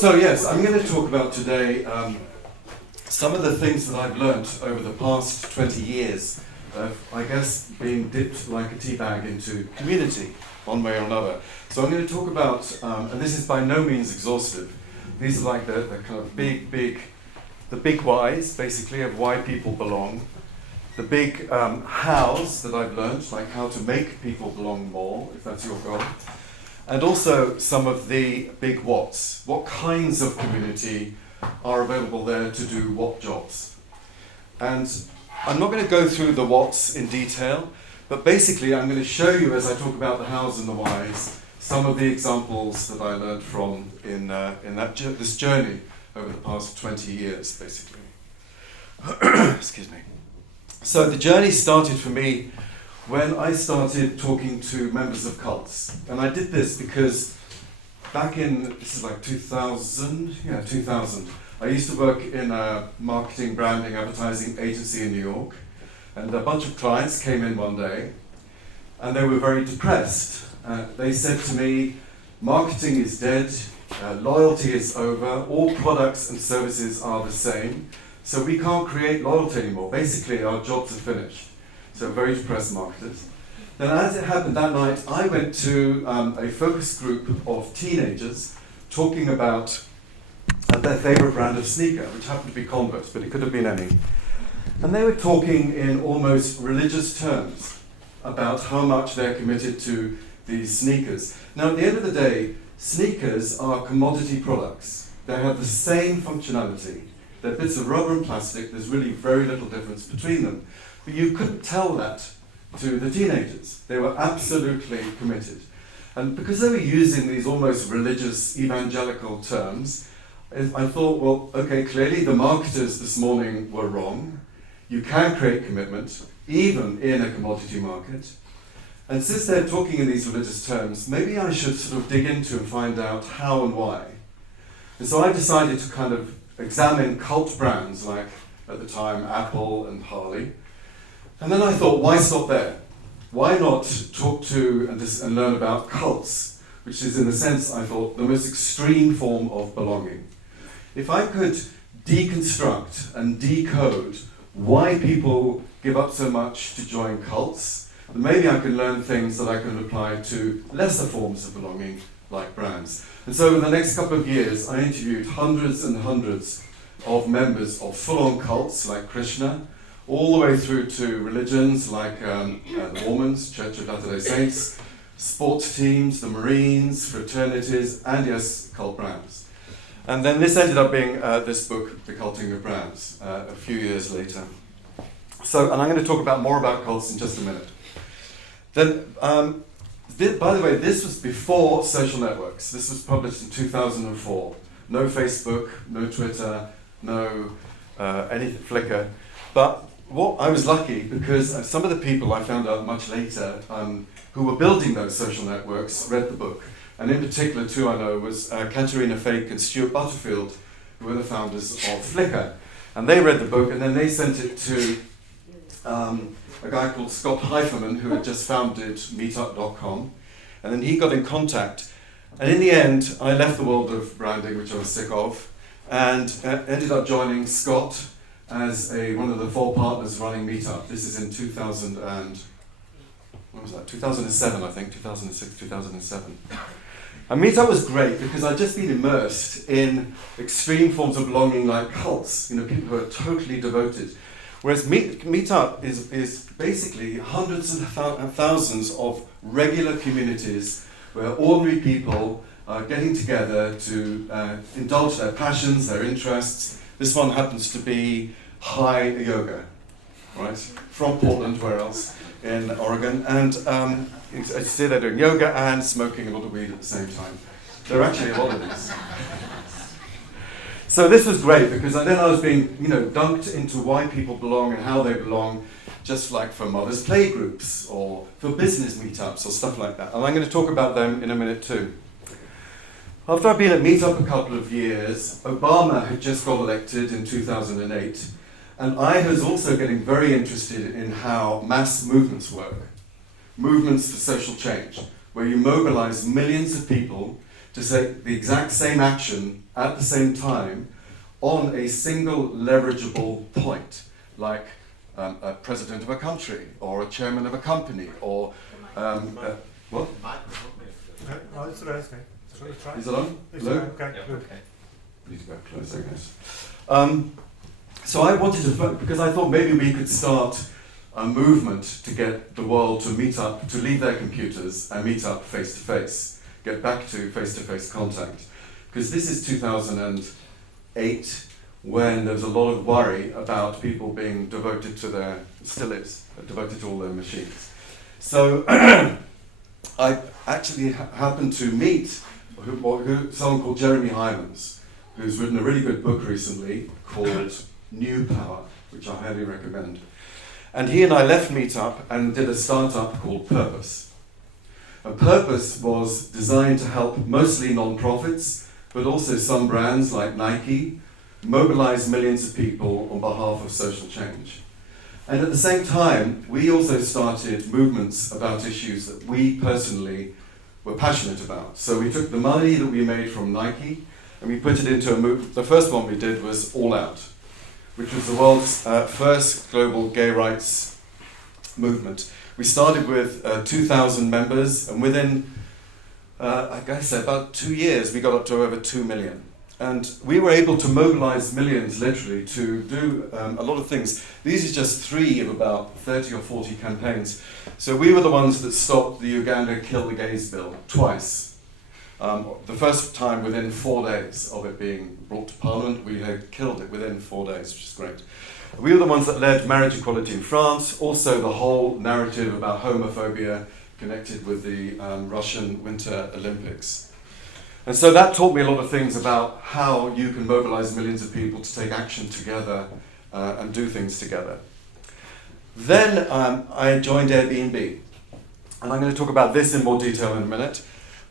So yes, I'm going to talk about today some of the things that I've learnt over the past 20 years of, I guess, being dipped like a tea bag into community, one way or another. So I'm going to talk about, and this is by no means exhaustive, these are like the kind of the big whys, basically, of why people belong, the big hows that I've learnt, like how to make people belong more, if that's your goal, and also some of the big whats. What kinds of community are available there to do what jobs? And I'm not going to go through the whats in detail, but basically I'm going to show you, as I talk about the hows and the whys, some of the examples that I learned from in this journey over the past 20 years, basically. Excuse me. So the journey started for me when I started talking to members of cults. And I did this because back in, this is like 2000, I used to work in a marketing, branding, advertising agency in New York. And a bunch of clients came in one day and they were very depressed. They said to me, marketing is dead, loyalty is over, all products and services are the same, so we can't create loyalty anymore. Basically, our jobs are finished. So very depressed marketers. Then as it happened that night, I went to a focus group of teenagers talking about their favorite brand of sneaker, which happened to be Converse, but it could have been any. And they were talking in almost religious terms about how much they're committed to these sneakers. Now, at the end of the day, sneakers are commodity products. They have the same functionality. They're bits of rubber and plastic. There's really very little difference between them. But you couldn't tell that to the teenagers. They were absolutely committed. And because they were using these almost religious evangelical terms, I thought, well, okay, clearly the marketers this morning were wrong. You can create commitment, even in a commodity market. And since they're talking in these religious terms, maybe I should sort of dig into and find out how and why. And so I decided to kind of examine cult brands like, at the time, Apple and Harley. And then I thought, why stop there? Why not talk to and learn about cults, which is, in a sense, I thought, the most extreme form of belonging. If I could deconstruct and decode why people give up so much to join cults, then maybe I can learn things that I can apply to lesser forms of belonging, like brands. And so over the next couple of years, I interviewed hundreds and hundreds of members of full-on cults like Krishna, all the way through to religions like the Mormons, Church of Latter-day Saints, sports teams, the Marines, fraternities, and yes, cult brands. And then this ended up being this book, The Culting of Brands, a few years later. So, and I'm going to talk more about cults in just a minute. Then, by the way, this was before social networks. This was published in 2004. No Facebook, no Twitter, no anything, Flickr. But I was lucky because some of the people I found out much later who were building those social networks read the book. And in particular, two I know was Katerina Fake and Stuart Butterfield, who were the founders of Flickr. And they read the book and then they sent it to a guy called Scott Heiferman, who had just founded Meetup.com. And then he got in contact. And in the end, I left the world of branding, which I was sick of, and ended up joining Scott as one of the 4 partners running Meetup. This is in 2007, I think, 2006, 2007. And Meetup was great because I'd just been immersed in extreme forms of belonging like cults, people who are totally devoted. Whereas Meetup is basically hundreds and thousands of regular communities where ordinary people are getting together to indulge their passions, their interests. This one happens to be high yoga, right? From Portland, where else? In Oregon. And I see they're doing yoga and smoking a lot of weed at the same time. There are actually a lot of these. So this was great because then I was being, dunked into why people belong and how they belong, just like for mothers' play groups or for business meetups or stuff like that. And I'm going to talk about them in a minute too. After I'd been at Meetup a couple of years, Obama had just got elected in 2008, and I was also getting very interested in how mass movements work. Movements for social change, where you mobilize millions of people to take the exact same action at the same time on a single leverageable point, like a president of a country, or a chairman of a company, or what? Oh, it's okay. Is it on? Hello? Okay, good. Okay. I need to go close, I guess. So I wanted to, because I thought maybe we could start a movement to get the world to meet up, to leave their computers and meet up face to face, get back to face contact. Because this is 2008, when there was a lot of worry about people being devoted to their, still is, devoted to all their machines. So I actually happened to meet someone called Jeremy Hyman's, who's written a really good book recently called New Power, which I highly recommend. And he and I left Meetup and did a startup called Purpose. And Purpose was designed to help mostly non-profits, but also some brands like Nike, mobilize millions of people on behalf of social change. And at the same time, we also started movements about issues that we personally were passionate about. So we took the money that we made from Nike and we put it into a movement. The first one we did was All Out, which was the world's first global gay rights movement. We started with 2,000 members, and within, I guess, about 2 years, we got up to over 2 million. And we were able to mobilize millions, literally, to do a lot of things. These are just 3 of about 30 or 40 campaigns. So we were the ones that stopped the Uganda Kill the Gays bill twice. The first time within 4 days of it being brought to Parliament, we had killed it within 4 days, which is great. We were the ones that led marriage equality in France, also the whole narrative about homophobia connected with the Russian Winter Olympics. And so that taught me a lot of things about how you can mobilize millions of people to take action together and do things together. Then I joined Airbnb. And I'm going to talk about this in more detail in a minute.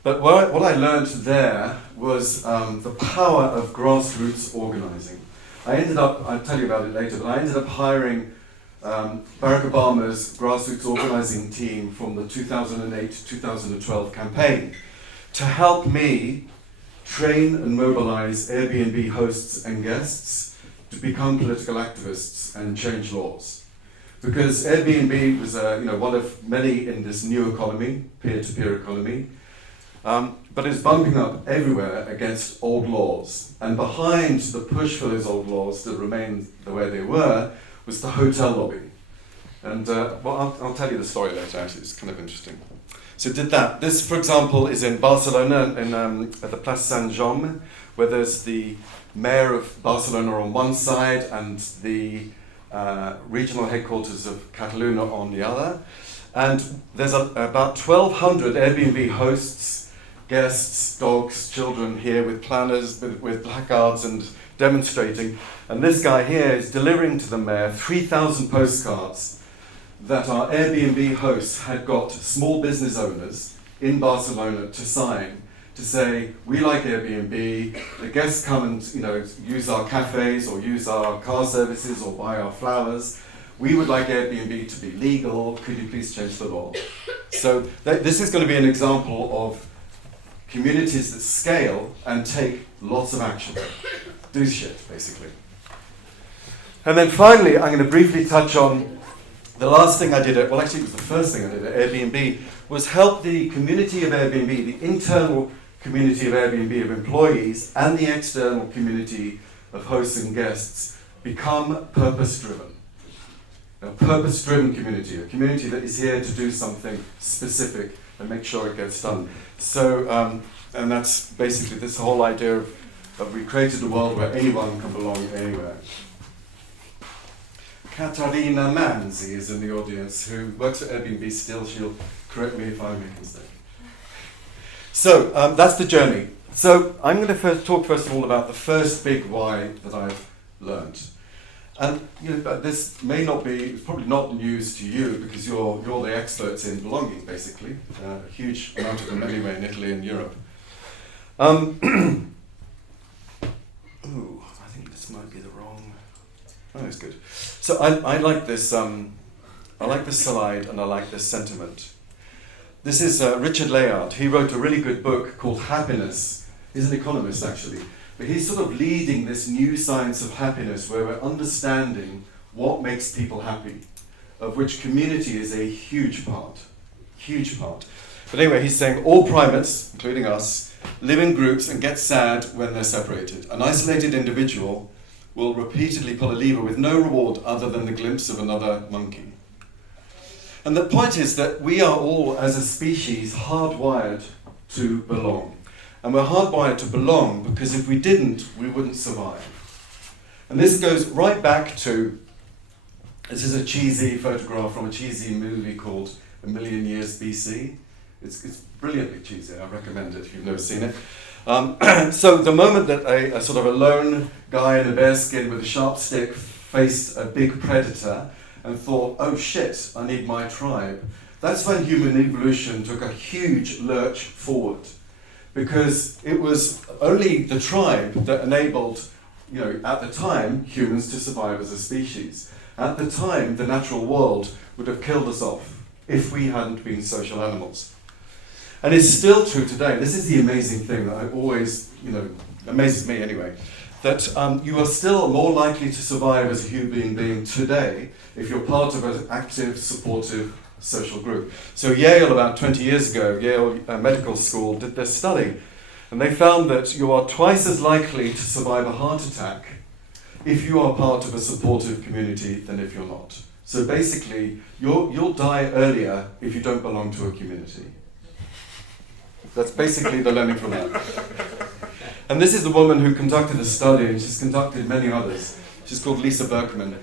But what I learned there was the power of grassroots organizing. I ended up, I'll tell you about it later, but I ended up hiring Barack Obama's grassroots organizing team from the 2008-2012 campaign to help me train and mobilize Airbnb hosts and guests to become political activists and change laws. Because Airbnb was one of many in this new economy, peer-to-peer economy, but it's bumping up everywhere against old laws. And behind the push for those old laws to remain the way they were was the hotel lobby. And I'll tell you the story later, actually, it's kind of interesting. So did that. This, for example, is in Barcelona, at the Place Saint-Jaume, where there's the mayor of Barcelona on one side and the regional headquarters of Catalonia on the other. And there's about 1,200 Airbnb hosts, guests, dogs, children here with planners, with placards and demonstrating. And this guy here is delivering to the mayor 3,000 postcards that our Airbnb hosts had got small business owners in Barcelona to sign to say, we like Airbnb, the guests come and use our cafes or use our car services or buy our flowers. We would like Airbnb to be legal, could you please change the law? So this is going to be an example of communities that scale and take lots of action. Do shit, basically. And then finally, I'm going to briefly touch on the last thing I did it was the first thing I did at Airbnb, was help the community of Airbnb, the internal community of Airbnb of employees and the external community of hosts and guests become purpose-driven. A purpose-driven community, a community that is here to do something specific and make sure it gets done. So, and that's basically this whole idea of we created a world where anyone can belong anywhere. Katarina Manzi is in the audience, who works at Airbnb still. She'll correct me if I make a mistake. So that's the journey. So I'm going to talk first of all about the first big why that I've learned. And this may not be, it's probably not news to you because you're the experts in belonging, basically. A huge amount of them anyway in Italy and Europe. Ooh, I think this might be the wrong. Oh, it's good. So I like this. I like this slide and I like this sentiment. This is Richard Layard. He wrote a really good book called Happiness. He's an economist, actually. But he's sort of leading this new science of happiness where we're understanding what makes people happy, of which community is a huge part. Huge part. But anyway, he's saying all primates, including us, live in groups and get sad when they're separated. An isolated individual will repeatedly pull a lever with no reward other than the glimpse of another monkey. And the point is that we are all, as a species, hardwired to belong. And we're hardwired to belong because if we didn't, we wouldn't survive. And this goes right back to, this is a cheesy photograph from a cheesy movie called A Million Years BC. It's brilliantly cheesy, I recommend it if you've never seen it. So the moment that a sort of a lone guy in a bearskin with a sharp stick faced a big predator and thought, oh shit, I need my tribe, that's when human evolution took a huge lurch forward. Because it was only the tribe that enabled, at the time, humans to survive as a species. At the time, the natural world would have killed us off if we hadn't been social animals. And it's still true today. This is the amazing thing that I always, amazes me anyway, that you are still more likely to survive as a human being today if you're part of an active, supportive social group. So Yale, about 20 years ago, Yale Medical School did this study, and they found that you are twice as likely to survive a heart attack if you are part of a supportive community than if you're not. So basically, you'll die earlier if you don't belong to a community. That's basically the learning from that. And this is the woman who conducted the study, and she's conducted many others. She's called Lisa Berkman.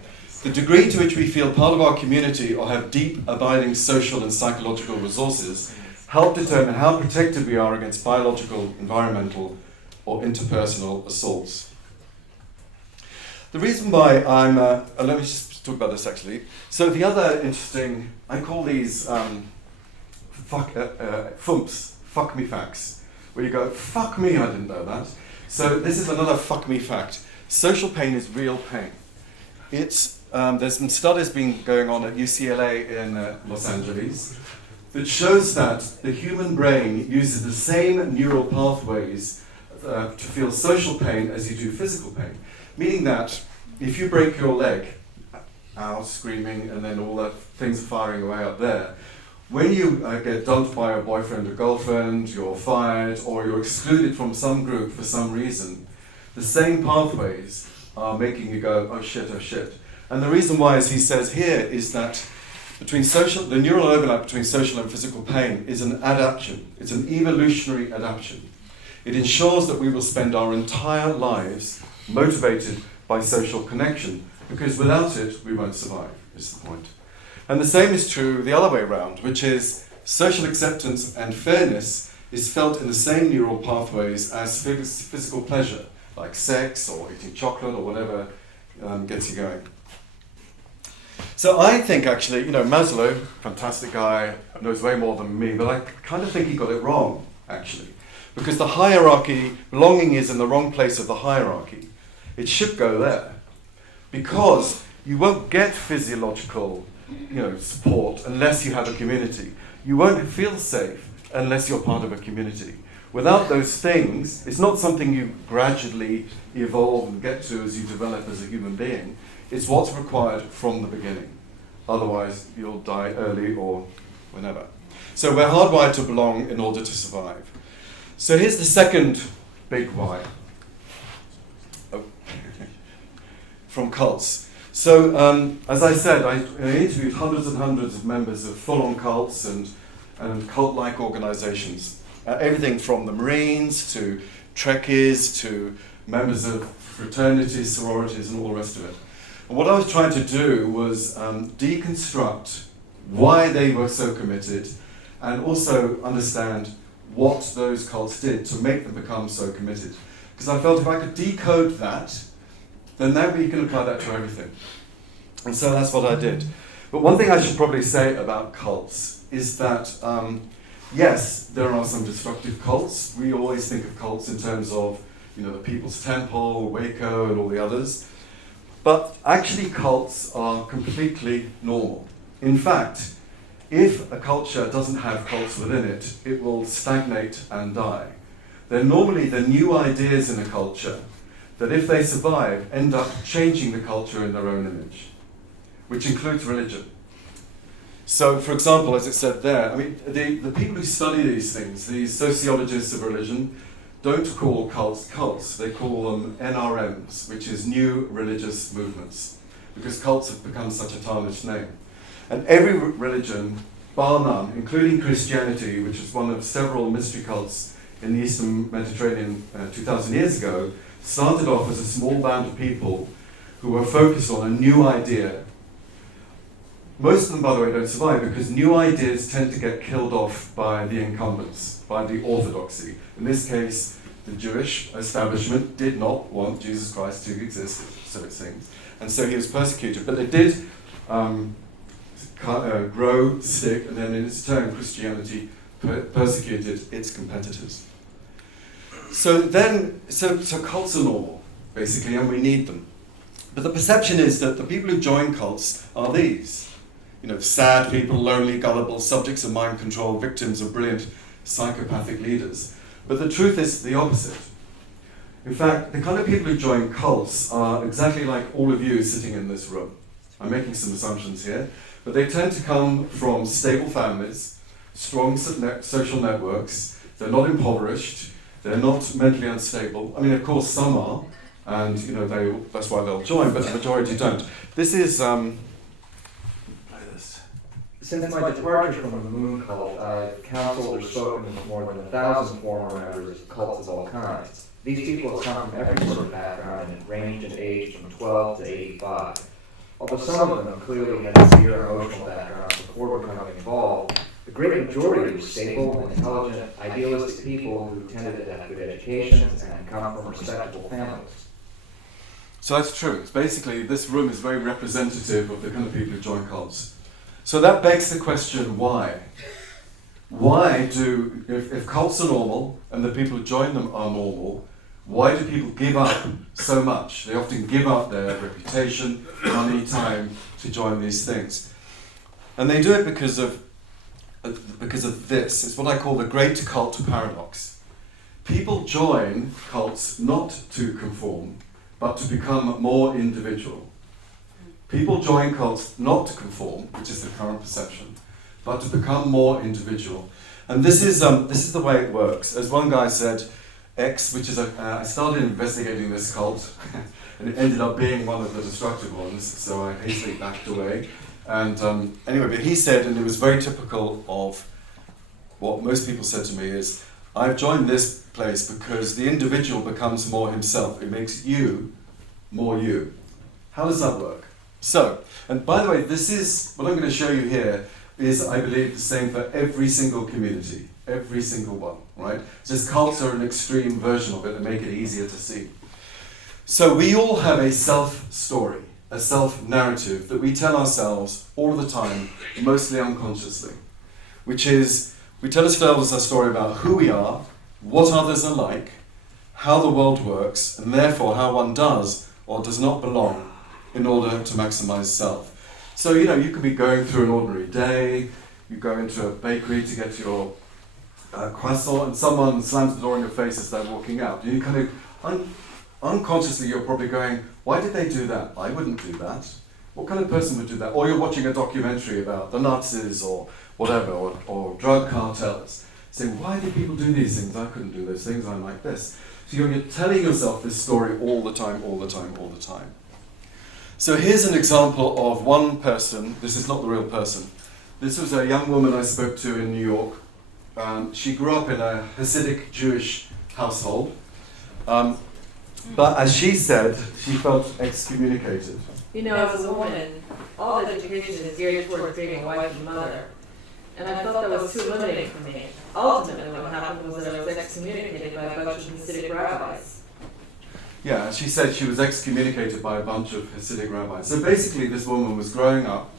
The degree to which we feel part of our community or have deep, abiding social and psychological resources help determine how protected we are against biological, environmental, or interpersonal assaults. The reason why let me just talk about this actually. So the other interesting, I call these FUMPs, fuck me facts, where you go, fuck me, I didn't know that. So this is another fuck me fact. Social pain is real pain. There's some studies been going on at UCLA in Los Angeles that shows that the human brain uses the same neural pathways to feel social pain as you do physical pain. Meaning that if you break your leg, ow, screaming, and then all that things are firing away up there, when you get dumped by a boyfriend or girlfriend, you're fired, or you're excluded from some group for some reason, the same pathways are making you go, oh shit, oh shit. And the reason why, as he says here, is that the neural overlap between social and physical pain is an adaptation. It's an evolutionary adaptation. It ensures that we will spend our entire lives motivated by social connection, because without it, we won't survive, is the point. And the same is true the other way around, which is social acceptance and fairness is felt in the same neural pathways as physical pleasure, like sex or eating chocolate or whatever gets you going. So I think actually, Maslow, fantastic guy, knows way more than me, but I kind of think he got it wrong, actually. Because the hierarchy, belonging is in the wrong place of the hierarchy. It should go there. Because you won't get physiological support unless you have a community. You won't feel safe unless you're part of a community. Without those things, it's not something you gradually evolve and get to as you develop as a human being. It's what's required from the beginning. Otherwise, you'll die early or whenever. So we're hardwired to belong in order to survive. So here's the second big why. From cults. So, as I said, I interviewed hundreds and hundreds of members of full-on cults and cult-like organizations. Everything from the Marines to Trekkies to members of fraternities, sororities, and all the rest of it. And what I was trying to do was deconstruct why they were so committed and also understand what those cults did to make them become so committed. Because I felt if I could decode that, then we can apply that to everything. And so that's what I did. But one thing I should probably say about cults is that, yes, there are some destructive cults. We always think of cults in terms of, the People's Temple, Waco, and all the others. But actually cults are completely normal. In fact, if a culture doesn't have cults within it, it will stagnate and die. They're normally the new ideas in a culture that, if they survive, end up changing the culture in their own image, which includes religion. So, for example, as it said there, I mean, the people who study these things, these sociologists of religion, don't call cults cults. They call them NRMs, which is new religious movements, because cults have become such a tarnished name. And every religion, bar none, including Christianity, which is one of several mystery cults in the Eastern Mediterranean 2,000 years ago, started off as a small band of people who were focused on a new idea. Most of them, by the way, don't survive because new ideas tend to get killed off by the incumbents, by the orthodoxy. In this case, the Jewish establishment did not want Jesus Christ to exist, so it seems. And so he was persecuted. But they did grow, stick, and then in its turn, Christianity persecuted its competitors. So cults are normal, basically, and we need them. But the perception is that the people who join cults are these. You know, sad people, lonely, gullible, subjects of mind control, victims of brilliant psychopathic leaders. But the truth is the opposite. In fact, the kind of people who join cults are exactly like all of you sitting in this room. I'm making some assumptions here, but they tend to come from stable families, strong social networks. They're not impoverished. They're not mentally unstable. I mean, of course, some are, and you know that's why they'll join, but the majority don't. This is Since my departure from the Moon cult, I've counseled or spoken with more than 1,000 former members of cults of all kinds. These people have come from every sort of background and range in age from 12 to 85. Although some of them clearly had severe emotional backgrounds before becoming involved, the great majority were stable, intelligent, idealistic people who tended to have good educations and come from respectable families. So that's true. It's basically, this room is very representative of the kind of people who join cults. So that begs the question, why? Why do, if cults are normal and the people who join them are normal, why do people give up so much? They often give up their reputation, money, time to join these things. And they do it because of this. It's what I call the great cult paradox. People join cults not to conform, but to become more individual. People join cults not to conform, which is the current perception, but to become more individual. And this is the way it works. As one guy said, X, which is I started investigating this cult, and it ended up being one of the destructive ones, so I hastily backed away. And anyway, but he said, and it was very typical of what most people said to me is, I've joined this place because the individual becomes more himself. It makes you more you. How does that work? So, and by the way, this is, what I'm going to show you here is, I believe, the same for every single community, every single one, right? Just cults are an extreme version of it that make it easier to see. So we all have a self-story, a self-narrative that we tell ourselves all the time, mostly unconsciously, which is, we tell ourselves a story about who we are, what others are like, how the world works, and therefore how one does or does not belong in order to maximize self. So, you know, you could be going through an ordinary day, you go into a bakery to get your croissant, and someone slams the door in your face as they're walking out. And you kind of, unconsciously, you're probably going, why did they do that? I wouldn't do that. What kind of person would do that? Or you're watching a documentary about the Nazis or whatever, or drug cartels, saying, why do people do these things? I couldn't do those things, I'm like this. So you're telling yourself this story all the time, all the time, all the time. So here's an example of one person. This is not the real person. This was a young woman I spoke to in New York. She grew up in a Hasidic Jewish household. But as she said, she felt excommunicated. You know, as a woman, all education is geared towards being a wife and mother. And I felt that was too limiting for me. Ultimately, what happened was that I was excommunicated by a bunch of Hasidic rabbis. Yeah, she said she was excommunicated by a bunch of Hasidic rabbis. So basically, this woman was growing up,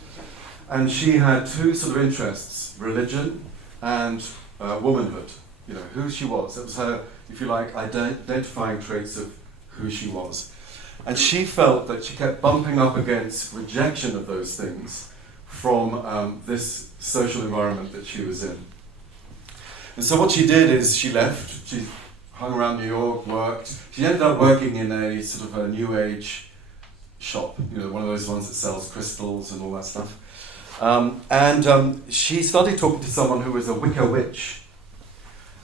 and she had two sort of interests: religion and womanhood. You know, who she was. It was her, if you like, identifying traits of who she was. And she felt that she kept bumping up against rejection of those things from this social environment that she was in. And so what she did is she left, she hung around New York, worked. She ended up working in a sort of a new age shop, you know, one of those ones that sells crystals and all that stuff. She started talking to someone who was a Wicca witch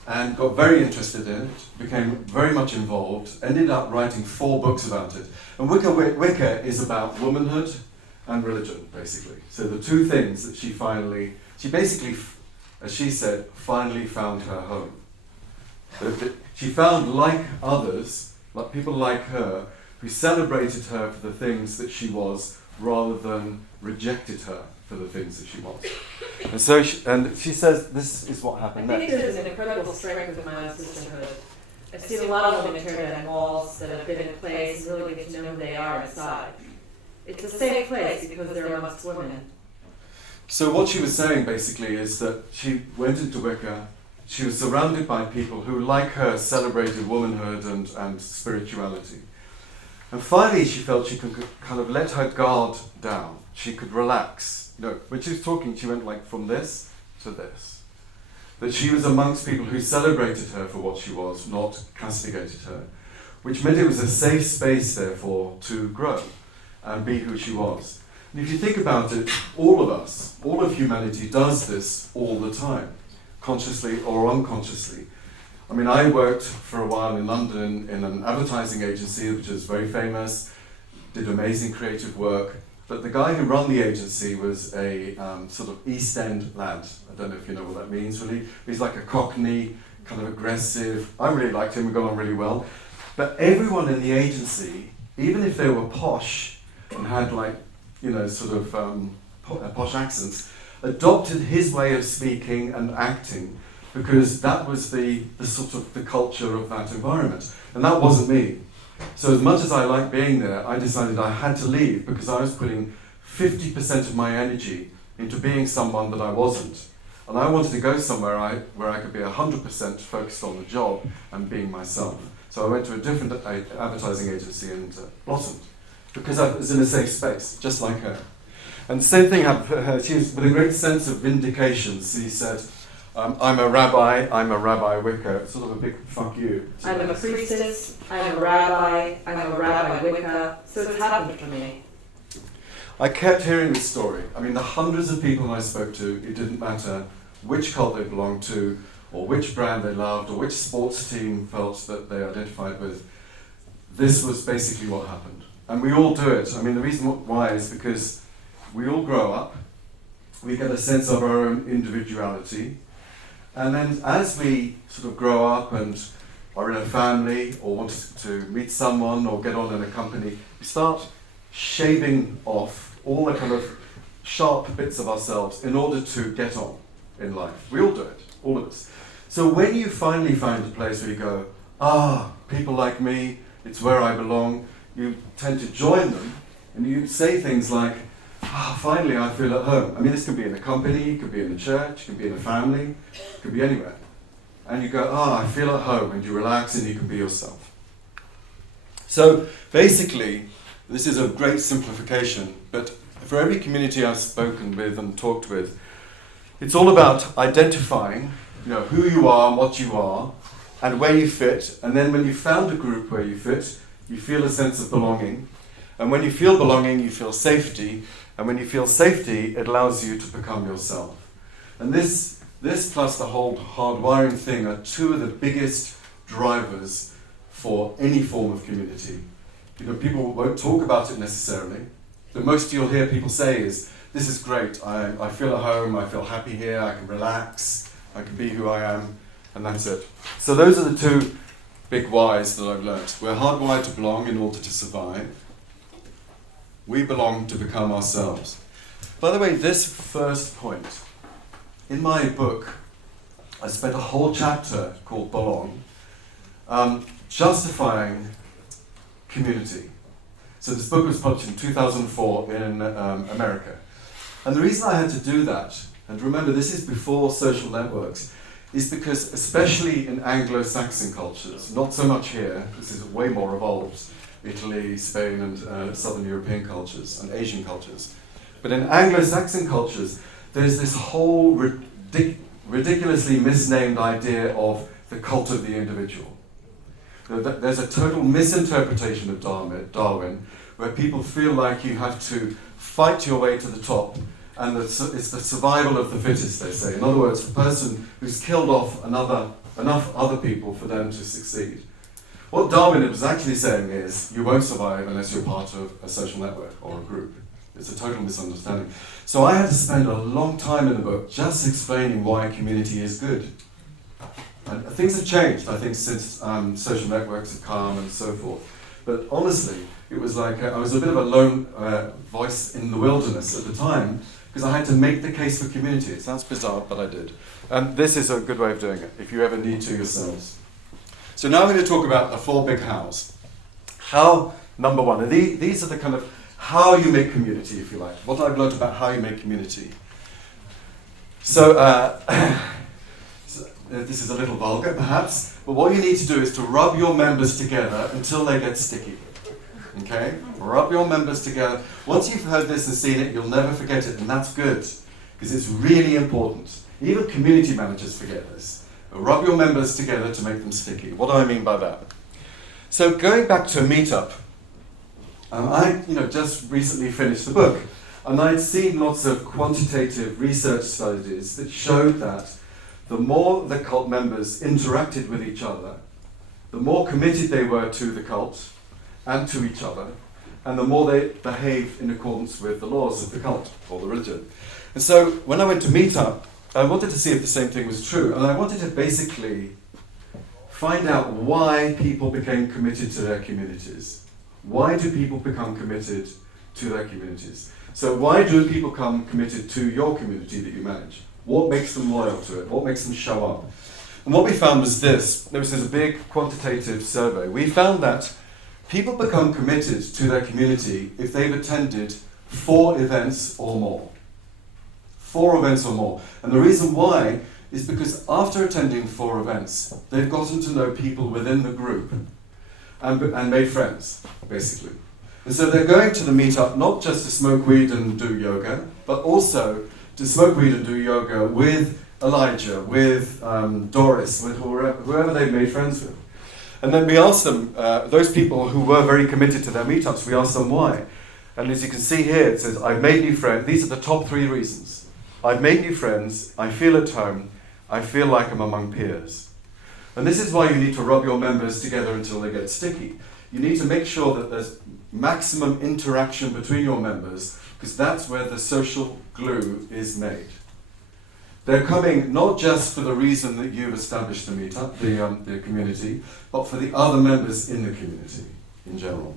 and got very interested in it, became very much involved, ended up writing 4 books about it. And Wicca is about womanhood and religion, basically. So the two things that she basically, as she said, finally found her home. She found, like others, like people like her, who celebrated her for the things that she was rather than rejected her for the things that she was. And so she says this is what happened I think next. there's an incredible strength of my own sisterhood. I've seen a lot of women turn down walls that have been in place and really get to know who they are inside. It's a safe place because they're amongst women. So what she was saying basically is that she went into Wicca, she was surrounded by people who, like her, celebrated womanhood and spirituality. And finally she felt she could kind of let her guard down. She could relax. You know, when she was talking, she went like from this to this. That she was amongst people who celebrated her for what she was, not castigated her. Which meant it was a safe space, therefore, to grow and be who she was. And if you think about it, all of us, all of humanity does this all the time, consciously or unconsciously. I mean, I worked for a while in London in an advertising agency, which is very famous, did amazing creative work, but the guy who ran the agency was a sort of East End lad. I don't know if you know what that means, really. He's like a Cockney, kind of aggressive. I really liked him, we got on really well. But everyone in the agency, even if they were posh and had like, you know, sort of posh accents, adopted his way of speaking and acting because that was the sort of the culture of that environment. And that wasn't me. So as much as I liked being there, I decided I had to leave because I was putting 50% of my energy into being someone that I wasn't. And I wanted to go somewhere where I could be 100% focused on the job and being myself. So I went to a different advertising agency and blossomed. Because I was in a safe space, just like her. And the same thing happened for her. She was with a great sense of vindication. She said, I'm a rabbi Wicca. It's sort of a big fuck you. I'm a priestess, I'm a rabbi Wicca, so it's happened for me. I kept hearing this story. I mean, the hundreds of people I spoke to, it didn't matter which cult they belonged to, or which brand they loved, or which sports team felt that they identified with. This was basically what happened. And we all do it. I mean, the reason why is because we all grow up, we get a sense of our own individuality, and then as we sort of grow up and are in a family or want to meet someone or get on in a company, we start shaving off all the kind of sharp bits of ourselves in order to get on in life. We all do it, all of us. So when you finally find a place where you go, people like me, it's where I belong, you tend to join them, and you say things like, finally I feel at home. I mean, this could be in a company, it could be in a church, it could be in a family, it could be anywhere. And you go, I feel at home, and you relax and you can be yourself. So basically, this is a great simplification, but for every community I've spoken with and talked with, it's all about identifying, who you are and what you are, and where you fit, and then when you've found a group where you fit, you feel a sense of belonging. And when you feel belonging, you feel safety. And when you feel safety, it allows you to become yourself. And this plus the whole hardwiring thing are two of the biggest drivers for any form of community. People won't talk about it necessarily. The most you'll hear people say is, this is great, I feel at home, I feel happy here, I can relax, I can be who I am, and that's it. So those are the two big whys that I've learnt. We're hardwired to belong in order to survive. We belong to become ourselves. By the way, this first point, in my book, I spent a whole chapter called Belong, justifying community. So this book was published in 2004 in America. And the reason I had to do that, and remember this is before social networks, is because especially in Anglo-Saxon cultures, not so much here, this is way more evolved, Italy, Spain and Southern European cultures and Asian cultures, But in Anglo-Saxon cultures, there's this whole ridiculously misnamed idea of the cult of the individual. There's a total misinterpretation of Darwin, where people feel like you have to fight your way to the top, and it's the survival of the fittest, they say. In other words, the person who's killed off enough other people for them to succeed. What Darwin was actually saying is, you won't survive unless you're part of a social network or a group. It's a total misunderstanding. So I had to spend a long time in the book just explaining why community is good. And things have changed, I think, since social networks have come and so forth. But honestly, it was like I was a bit of a lone voice in the wilderness at the time, because I had to make the case for community. It sounds bizarre, but I did. And this is a good way of doing it, if you ever need to yourselves. So now I'm going to talk about the 4 big hows. How, number one, and these are the kind of how you make community, if you like. What I've learned about how you make community. So, this is a little vulgar, perhaps, but what you need to do is to rub your members together until they get sticky. Okay? Rub your members together. Once you've heard this and seen it, you'll never forget it, and that's good, because it's really important. Even community managers forget this. Rub your members together to make them sticky. What do I mean by that? So going back to a meetup, I just recently finished the book, and I'd seen lots of quantitative research studies that showed that the more the cult members interacted with each other, the more committed they were to the cult and to each other, and the more they behaved in accordance with the laws of the cult or the religion. And so when I went to Meetup, I wanted to see if the same thing was true, and I wanted to basically find out why people became committed to their communities. Why do people become committed to their communities? So why do people become committed to your community that you manage? What makes them loyal to it? What makes them show up? And what we found was this. There was this big quantitative survey. We found that people become committed to their community if they've attended 4 events or more. 4 events or more. And the reason why is because after attending 4 events, they've gotten to know people within the group and made friends, basically. And so they're going to the meetup not just to smoke weed and do yoga, but also to smoke weed and do yoga with Elijah, with Doris, with whoever they've made friends with. And then we asked them, those people who were very committed to their meetups, we asked them why. And as you can see here, it says, I've made new friends. These are the top 3 reasons. I've made new friends, I feel at home, I feel like I'm among peers. And this is why you need to rub your members together until they get sticky. You need to make sure that there's maximum interaction between your members, because that's where the social glue is made. They're coming not just for the reason that you've established the meetup, the community, but for the other members in the community in general.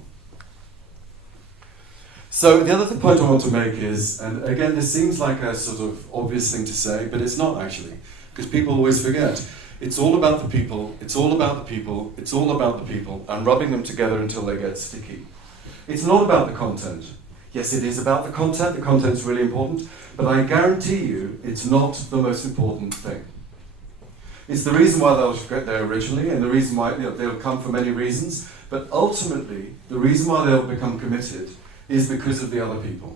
So the other point I want to make is, and again this seems like a sort of obvious thing to say, but it's not actually, because people always forget. It's all about the people, it's all about the people, it's all about the people, and rubbing them together until they get sticky. It's not about the content. Yes, it is about the content's really important, but I guarantee you it's not the most important thing. It's the reason why they'll get there originally, and the reason why they'll come for many reasons, but ultimately the reason why they'll become committed is because of the other people.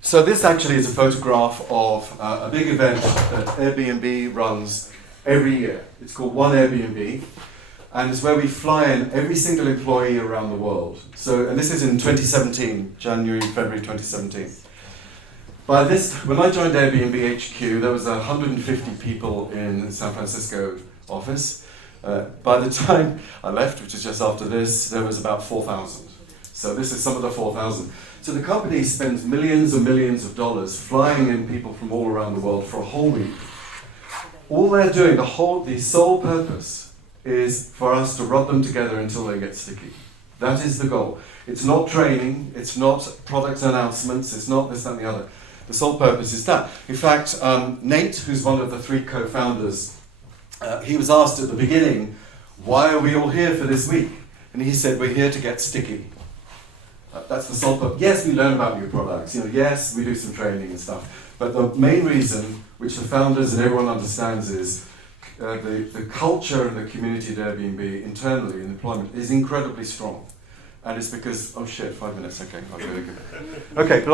So this actually is a photograph of a big event that Airbnb runs every year. It's called One Airbnb, and it's where we fly in every single employee around the world. So, and this is in 2017, January, February 2017. By this, when I joined Airbnb HQ, there was 150 people in the San Francisco office. By the time I left, which is just after this, there was about 4,000. So this is some of the 4,000. So the company spends millions and millions of dollars flying in people from all around the world for a whole week. All they're doing, the sole purpose is for us to rub them together until they get sticky. That is the goal. It's not training, it's not product announcements, it's not this, that, and the other. The sole purpose is that. In fact, Nate, who's one of the 3 co-founders, he was asked at the beginning, why are we all here for this week? And he said, we're here to get sticky. That's the sole purpose. Yes, we learn about new products. Yes, we do some training and stuff. But the main reason, which the founders and everyone understands, is the culture and the community at Airbnb internally in employment is incredibly strong. And it's because, oh shit, 5 minutes, okay, I'll do it again. Okay,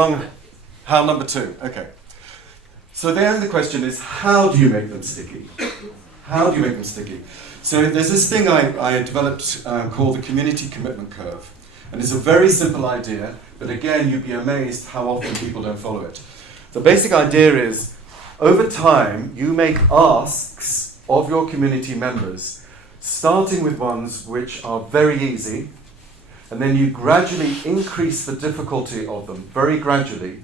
how number 2, okay. So then the question is, how do you make them sticky? How do you make them sticky? So there's this thing I developed called the community commitment curve. And it's a very simple idea, but again, you'd be amazed how often people don't follow it. The basic idea is, over time, you make asks of your community members, starting with ones which are very easy, and then you gradually increase the difficulty of them, very gradually.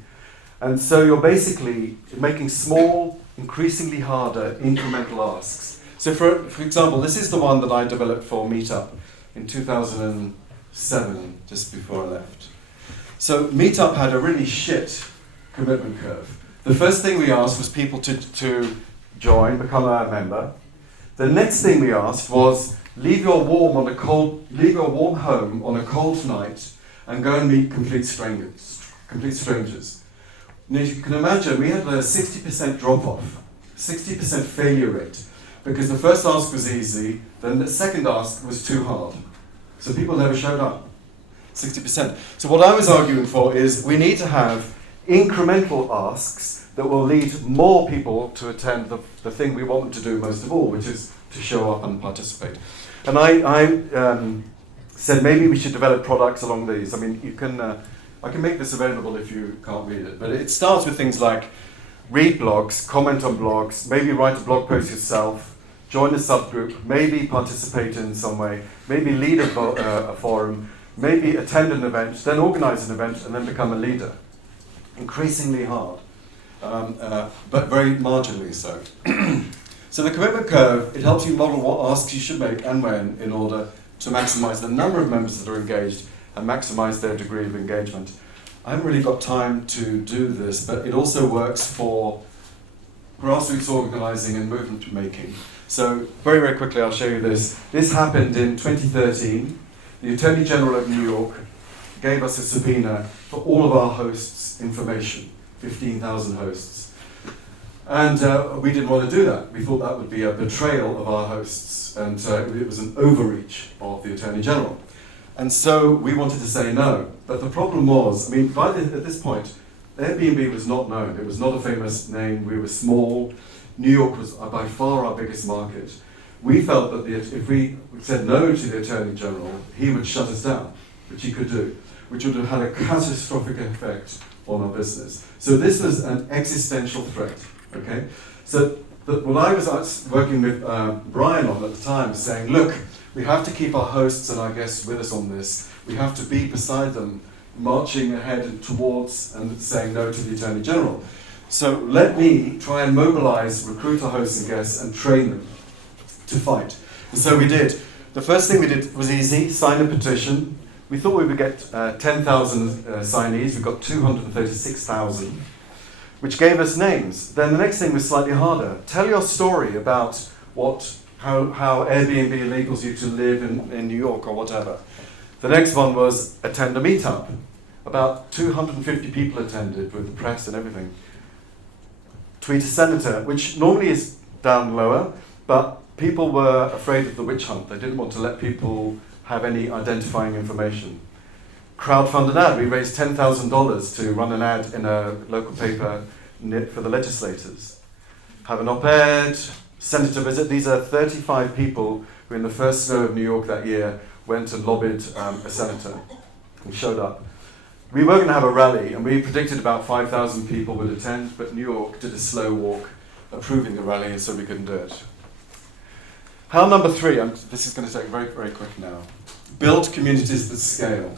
And so you're basically making small, increasingly harder, incremental asks. So for example, this is the one that I developed for Meetup in 2007, just before I left. So Meetup had a really shit commitment curve. The first thing we asked was people to join, become a member. The next thing we asked was leave your warm home on a cold night and go and meet complete strangers. Now you can imagine we had a 60% drop-off, 60% failure rate, because the first ask was easy, then the second ask was too hard. So people never showed up, 60%. So what I was arguing for is we need to have incremental asks that will lead more people to attend the thing we want them to do most of all, which is to show up and participate. And I said maybe we should develop products along these. I mean, you can, I can make this available if you can't read it, but it starts with things like read blogs, comment on blogs, maybe write a blog post yourself, join a subgroup, maybe participate in some way, maybe lead a forum, maybe attend an event, then organize an event, and then become a leader. Increasingly hard, but very marginally so. So the commitment curve, it helps you model what asks you should make and when in order to maximize the number of members that are engaged and maximize their degree of engagement. I haven't really got time to do this, but it also works for grassroots organizing and movement making. So very, very quickly I'll show you this. This happened in 2013. The Attorney General of New York gave us a subpoena for all of our hosts' information, 15,000 hosts. And we didn't want to do that. We thought that would be a betrayal of our hosts, and it was an overreach of the Attorney General. And so we wanted to say no. But the problem was, I mean, at this point, Airbnb was not known. It was not a famous name. We were small. New York was by far our biggest market. We felt that if we said no to the Attorney General, he would shut us down, which he could do, which would have had a catastrophic effect on our business. So this was an existential threat, okay? So what I was working with Brian on at the time, saying, look, we have to keep our hosts and our guests with us on this. We have to be beside them, marching ahead towards and saying no to the Attorney General. So let me try and mobilize, recruit our hosts and guests and train them to fight. And so we did. The first thing we did was easy, sign a petition. We thought we would get 10,000 signees. We got 236,000, which gave us names. Then the next thing was slightly harder. Tell your story about how Airbnb enables you to live in New York or whatever. The next one was attend a meetup. About 250 people attended with the press and everything. Tweet a senator, which normally is down lower, but people were afraid of the witch hunt. They didn't want to let people have any identifying information. Crowdfund an ad. We raised $10,000 to run an ad in a local paper for the legislators. Have an op-ed, senator visit. These are 35 people who in the first snow of New York that year went and lobbied a senator and showed up. We were going to have a rally, and we predicted about 5,000 people would attend, but New York did a slow walk approving the rally, and so we couldn't do it. How number 3, this is going to take very, very quick now. Build communities that scale.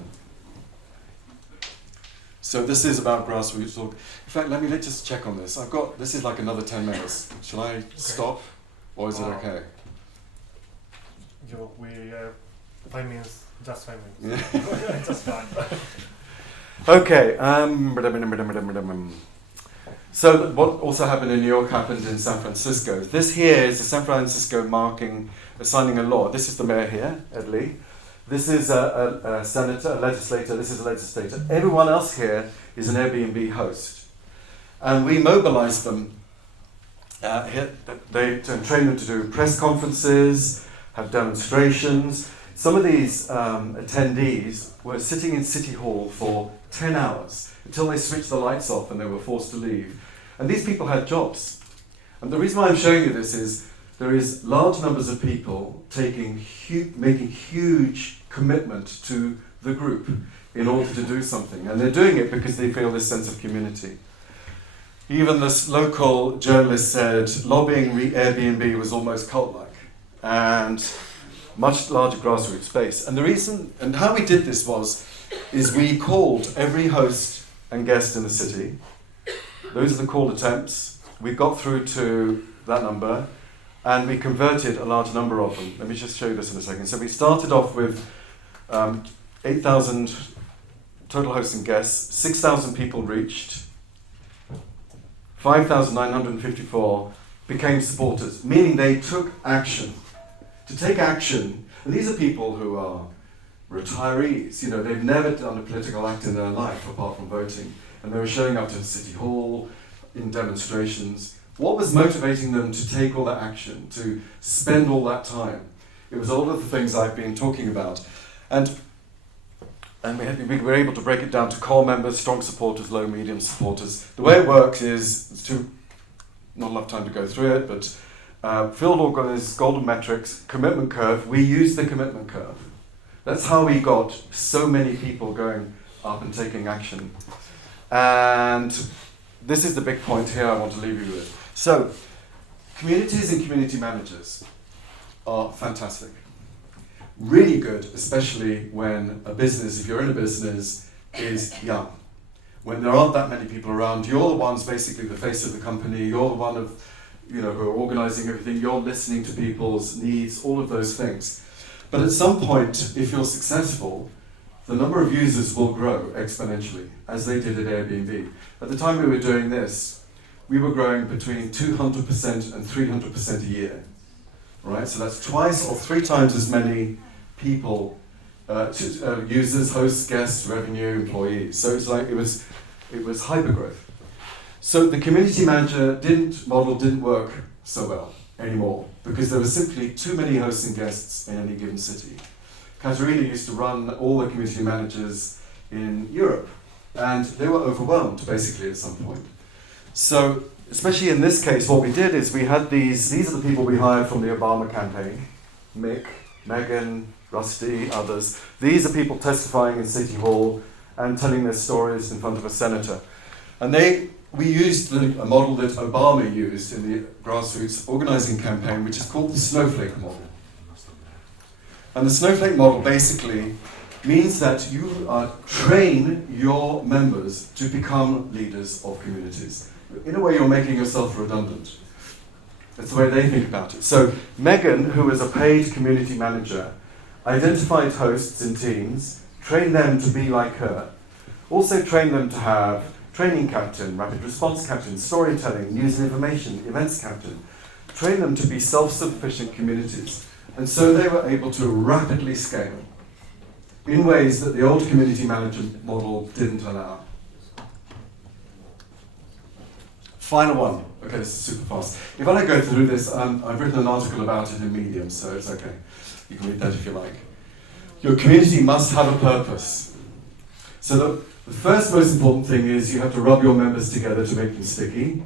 So this is about grassroots org. In fact, let me just check on this. This is like another 10 minutes. Shall I stop, or is it okay? 5 minutes, just 5 minutes. Yeah. Just fine. Okay. So what also happened in New York happened in San Francisco. This here is the San Francisco signing a law. This is the mayor here, Ed Lee. This is a senator, a legislator. This is a legislator. Everyone else here is an Airbnb host. And we mobilized them and trained them to do press conferences, have demonstrations. some of these attendees were sitting in City Hall for 10 hours until they switched the lights off and they were forced to leave. And these people had jobs. And the reason why I'm showing you this is there is large numbers of people making huge commitment to the group in order to do something. And they're doing it because they feel this sense of community. Even this local journalist said lobbying Airbnb was almost cult-like and much larger grassroots space. And the reason, and how we did this is we called every host and guest in the city. Those are the called attempts. We got through to that number and we converted a large number of them. Let me just show you this in a second. So we started off with 8,000 total hosts and guests, 6,000 people reached, 5,954 became supporters, meaning they took action. To take action, and these are people who are retirees, they've never done a political act in their life apart from voting, and they were showing up to City Hall in demonstrations. What was motivating them to take all that action, to spend all that time? It was all of the things I've been talking about. And we were able to break it down to core members, strong supporters, low, medium supporters. The way it works is, not enough time to go through it, but field organizers, golden metrics, commitment curve. We use the commitment curve. That's how we got so many people going up and taking action. And this is the big point here I want to leave you with. So, communities and community managers are fantastic. Really good, especially when a business, if you're in a business, is young. When there aren't that many people around, you're the ones basically the face of the company, you're the one who are organizing everything, you're listening to people's needs, all of those things. But at some point, if you're successful, the number of users will grow exponentially, as they did at Airbnb. At the time we were doing this, we were growing between 200% and 300% a year. Right? So that's twice or three times as many people, users, hosts, guests, revenue, employees. So it's like it was hypergrowth. So the community manager model didn't work so well anymore because there were simply too many hosts and guests in any given city. Katerina used to run all the community managers in Europe, and they were overwhelmed basically at some point. So, especially in this case, what we did is we had these are the people we hired from the Obama campaign, Mick, Megan, Rusty, others. These are people testifying in City Hall and telling their stories in front of a senator. And we used a model that Obama used in the Grassroots Organizing campaign, which is called the Snowflake Model. And the Snowflake Model basically means that you train your members to become leaders of communities. In a way, you're making yourself redundant. That's the way they think about it. So Megan, who was a paid community manager, identified hosts in teams, trained them to be like her, also trained them to have training captain, rapid response captain, storytelling, news and information, events captain, trained them to be self-sufficient communities. And so they were able to rapidly scale in ways that the old community management model didn't allow. Final one. Okay, this is super fast. If I don't go through this, I've written an article about it in Medium, so it's okay. You can read that if you like. Your community must have a purpose. So the first most important thing is you have to rub your members together to make them sticky.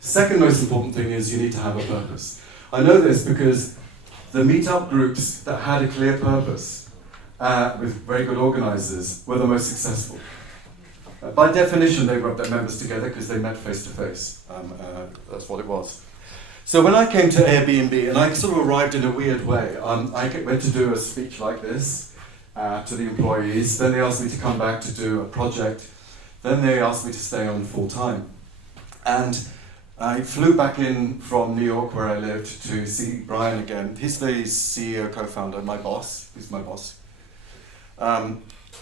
Second most important thing is you need to have a purpose. I know this because the meetup groups that had a clear purpose with very good organizers were the most successful. By definition, they rubbed their members together because they met face to face. That's what it was. So when I came to Airbnb, and I sort of arrived in a weird way, I went to do a speech like this to the employees. Then they asked me to come back to do a project. Then they asked me to stay on full time. And I flew back in from New York, where I lived, to see Brian again. He's the CEO, co-founder, my boss. He's my boss.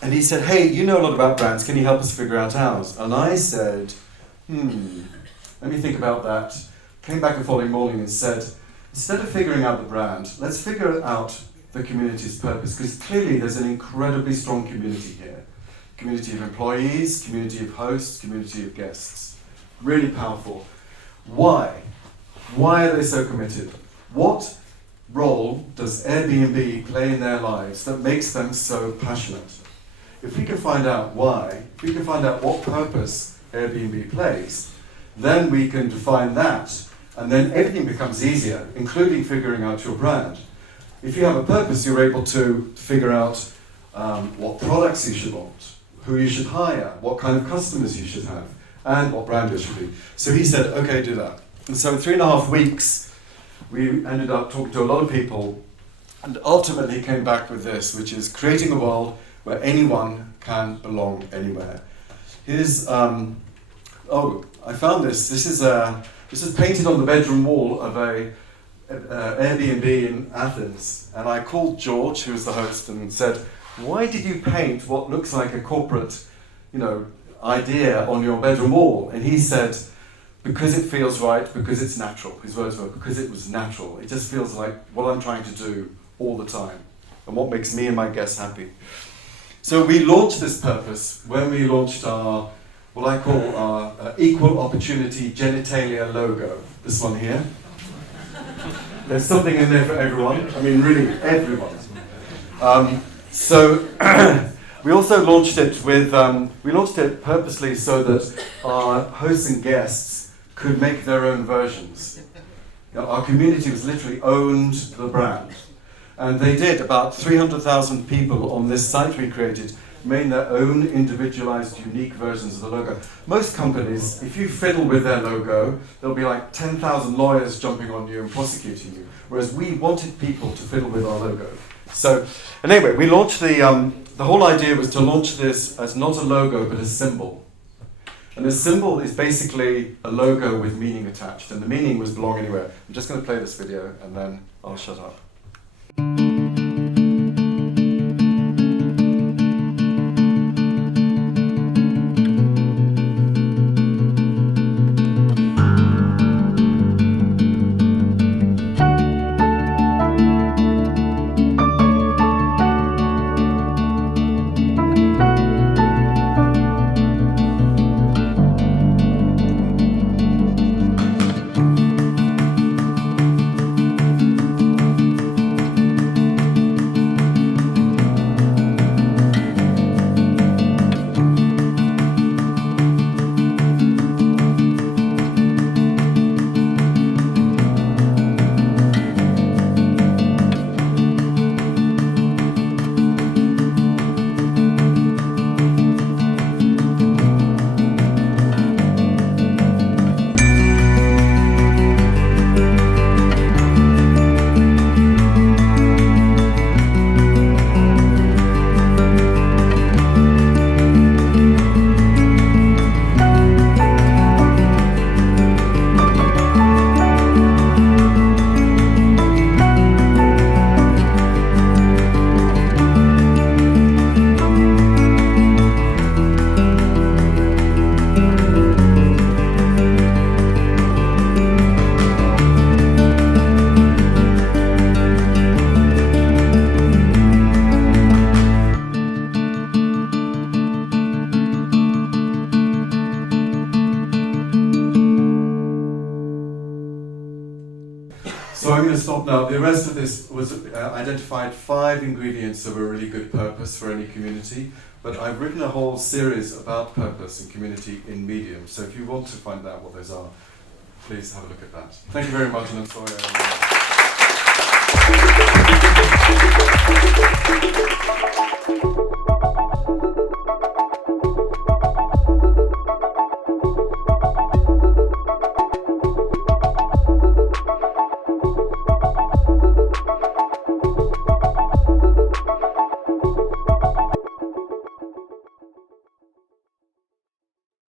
And he said, hey, you know a lot about brands, can you help us figure out ours? And I said, let me think about that. Came back the following morning and said, instead of figuring out the brand, let's figure out the community's purpose, because clearly there's an incredibly strong community here. Community of employees, community of hosts, community of guests. Really powerful. Why? Why are they so committed? What role does Airbnb play in their lives that makes them so passionate? If we can find out why, if we can find out what purpose Airbnb plays, then we can define that, and then everything becomes easier, including figuring out your brand. If you have a purpose, you're able to figure out what products you should want, who you should hire, what kind of customers you should have, and what brand it should be. So he said, okay, do that. And so in 3.5 weeks, we ended up talking to a lot of people, and ultimately came back with this, which is creating a world where anyone can belong anywhere. Here's, oh, I found this. This is painted on the bedroom wall of a Airbnb in Athens. And I called George, who was the host, and said, why did you paint what looks like a corporate, idea on your bedroom wall? And he said, because it feels right, because it's natural. His words were, because it was natural. It just feels like what I'm trying to do all the time, and what makes me and my guests happy. So we launched this purpose when we launched our, what I call our equal opportunity genitalia logo. This one here. There's something in there for everyone. I mean, really, everyone. So we also launched it with, we launched it purposely so that our hosts and guests could make their own versions. Our community was literally owned the brand. And they did. About 300,000 people on this site we created made their own individualized, unique versions of the logo. Most companies, if you fiddle with their logo, there'll be like 10,000 lawyers jumping on you and prosecuting you. Whereas we wanted people to fiddle with our logo. So, and anyway, we launched the whole idea was to launch this as not a logo, but a symbol. And a symbol is basically a logo with meaning attached. And the meaning was belong anywhere. I'm just going to play this video and then I'll shut up. So I'm going to stop now. The rest of this was identified 5 ingredients of a really good purpose for any community, but I've written a whole series about purpose and community in Medium. So if you want to find out what those are, please have a look at that. Thank you very much, and I'm sorry.